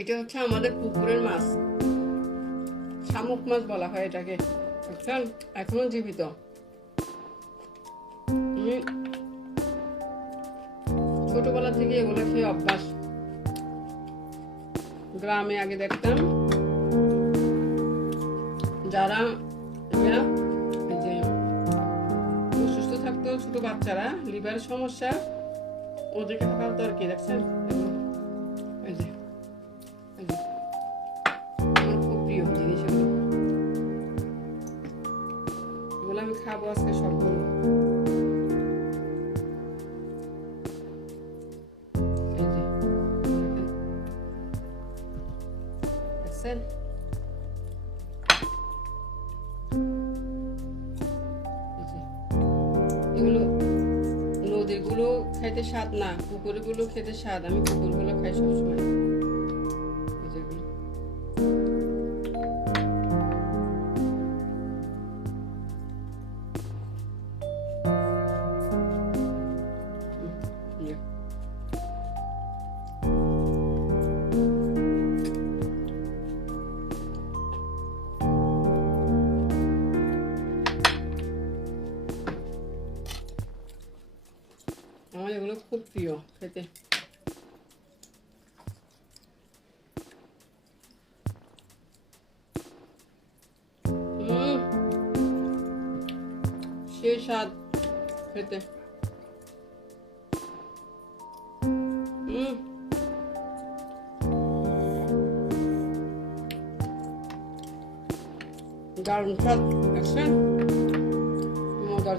এটা হচ্ছে আমাদের পুকুরের মাছ। শামুক মাছ বলা হয় এটাকে। বুঝছেন? এখনও জীবিত। ছোটবেলা থেকে এগুলো খেয়ে অভ্যাস। গ্রামে আগে দেখতাম, যারা যে অসুস্থ থাকতো, ছোট বাচ্চারা, লিভারের সমস্যা ওদেরকে খাওয়াতো আর কি দেখছেন আমার খুব প্রিয় জিনিস এগুলো এগুলো খাব আজকে এই এগুলো নদীগুলো খাইতে স্বাদ না পুকুরগুলো খেতে স্বাদ আমি পুকুরগুলো খাই সবসময়। আমার এগুলো খুব প্রিয় খেতে। সেই স্বাদ খেতে। দারুণ স্বাদ দেখছেন? মজার